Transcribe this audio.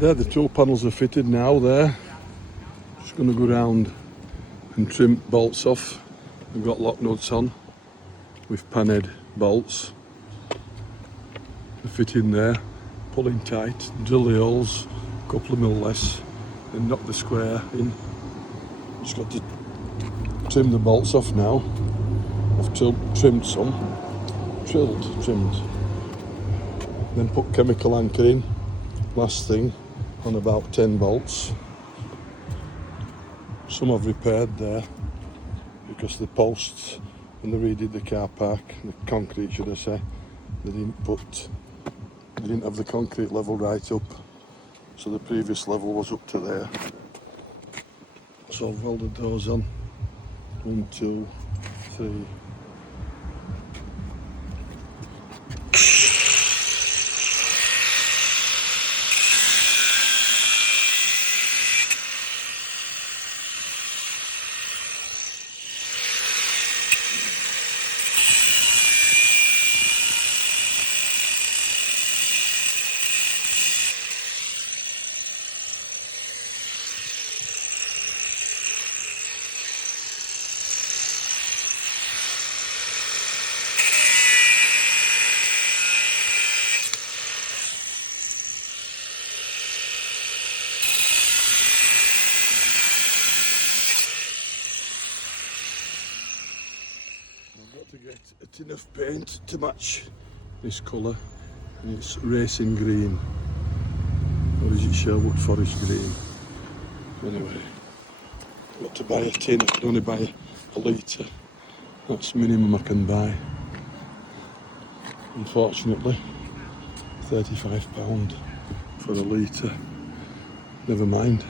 There, the 2 panels are fitted now there. Just going to go round and trim bolts off. We've got lock nuts on with panhead bolts. They fit in there, pulling tight, drill the holes, a couple of mil less, and knock the square in. Just got to trim the bolts off now. I've trimmed some, trimmed. Then put chemical anchor in, last thing, on about 10 bolts. Some I've repaired there because the posts, when they redid the car park, the concrete should I say, they didn't have the concrete level right up, so the previous level was up to there. So I've welded those on. 1, 2, 3. To get a tin of paint to match this colour, and it's racing green, or is it Sherwood Forest green? Anyway, I've got to buy a tin. I can only buy a litre, that's minimum I can buy. Unfortunately, £35 for a litre. Never mind.